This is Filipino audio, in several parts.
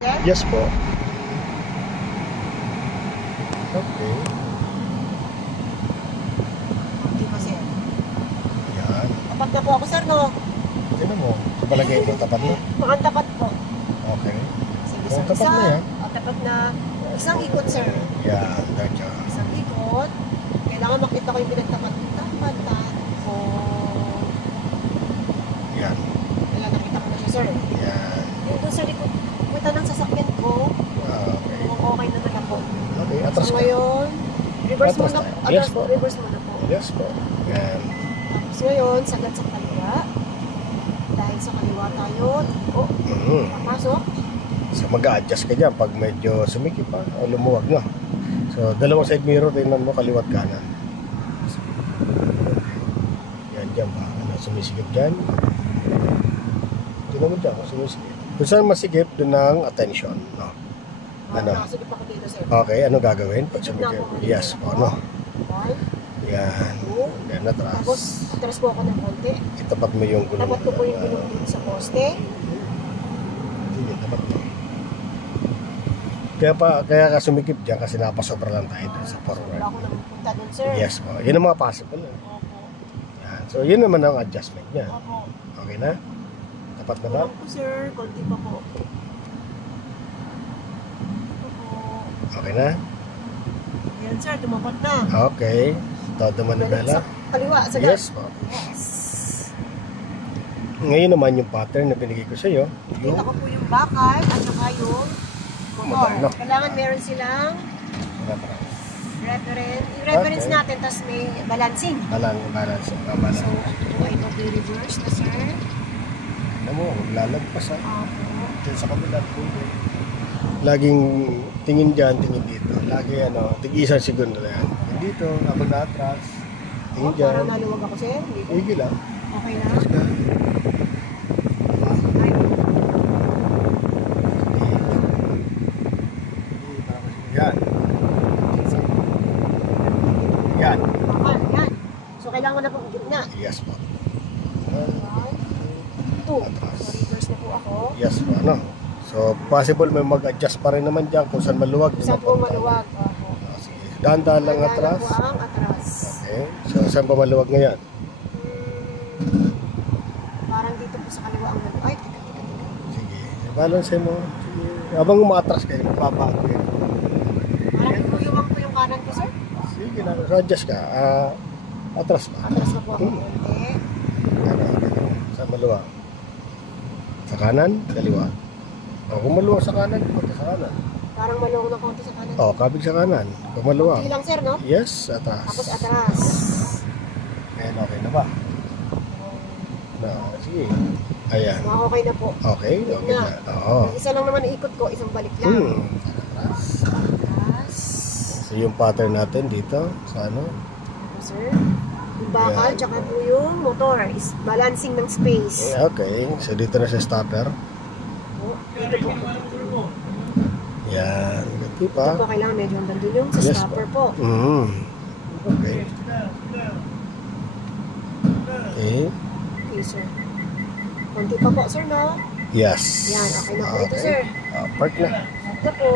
Yes po. Okay. Hindi pa, sir. Yan. Tapat na po ako, sir, no? Tignan mo. Sa palagay mo, tapat mo? Mukhang tapat po. Okay. Sige, So, sir. tapat na yan. Tapat na. Isang ikot, sir. Yan. Gotcha. Isang ikot. Kailangan makita ko yung pinagtapat. Tapatan ko. Yan. Kaya nakita ko na siya, sir. Yan. Yung doon, sir, ikot. Kumita ng sasakyan ko. Okay. Mukhang okay naman ako. Okay. Atras So, ka. ngayon, reverse Atras muna. tayo. Yes po. Reverse muna po. Yes po. Yan. Tapos ngayon, sagad sa kaliwa. Dahil sa kaliwa tayo, o, papasok. So mag-a-adjust ka dyan pag medyo sumikip pa o lumuwag na. So dalawang side mirror, tingnan mo kaliwat kanan. Yan dyan ba? Ano, sumisikip dyan. Tingnan mo dyan kung sumisikip. Kung saan masikip, doon ang attention. No? Ano? Nakasagip ako dito, sir. Okay, ano gagawin? Pag sumikip. Yes po, no? One, Yan. two. Yan, atras. Tapos, atras po ako ng konti. Itapat mo yung gulong. Tapat ko po yung gulong dito sa poste. Sige, tapat mo. Kaya ka sumikip dyan kasi napasobra lang tayo dun sa forward. Wala ako nang punta dun, sir. Yes po. Yun ang mga possible. Opo. Yan. So, yun naman ang adjustment niya. Opo. Okay na? Tapat na ba? Kulang po, sir. Konti pa po. Opo. Okay na? Yan, sir. Tumapat na. Okay. Todo Balik manibela? sa kaliwa. Sagad. Yes po. Yes. Ngayon naman yung pattern na binigay ko sa iyo. Kita ko po yung bakal at saka yung motor. No. Kailangan meron silang reference. Yung reference Okay. natin, tapos may balancing. Balance. So, Balance. ito ay mag-reverse na, sir. Alam mo, maglalagpas ha. Opo. Diyan sa kabila. Laging tingin dyan, tingin dito. Lagi ano, tig-isang segundo na yan. Dito, habang na-atras. Tingin dyan. Parang naluwag ako, sir. Hindi ko. Tigil lang. Okay na. Atras ka. Ay, Yan. Yan. bakal. Yan. So, kailangan na pong gitna. Yes po. 1, 2. So, reverse na po ako. Yes po. Ano? So, possible may mag-adjust pa rin naman dyan kung saan maluwag. Saan po maluwag? Opo. Sige. Dahan-dahan lang Dahan-dahan atras. po ang atras. Okay. So, saan pa maluwag ngayon? Parang dito po sa kaliwa ang maluwag. Ay, tika. Sige. Balance mo. Sige. Habang umatras kayo, mapapago yun. Parang ituyuwang po yung kanan ko, sir. Sige na. So, adjust ka. Atras pa. Atras na po ako konti. Ano, saan maluwag? Sa kanan, kaliwa. O, kung maluwag sa kanan, punta sa kanan. Parang maluwag na konti sa kanan. O, kabig sa kanan. Kung maluwag. Konti lang, sir, no? Yes, atras. Tapos atras. Ayan, okay na ba? No, sige. Ayan. Mga okay na po. Okay, okay na. Oo. Isa lang naman ikot ko, isang balik lang. Atras. Atras. So, yung pattern natin dito, sa ano? Ito, sir. Yung bakal, tsaka po yung motor is balancing ng space. Okay, so dito na sa stopper. Po, dito po. Yan, ganti Ito pa. po, kailangan medyo hanggang dun yung sa Yes, stopper po. Okay. Okay. Okay, sir. Konti pa po, sir, no? Yes. Yan, okay na po ito, sir. Park na. Ito po.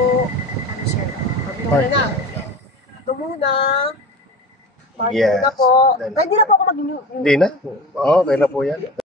Ano, sir? Ito Park na. na. Ito muna. Park Yes. na po. Then- Pwede na po ako mag-renew. Hindi na? Oo, okay na po yan.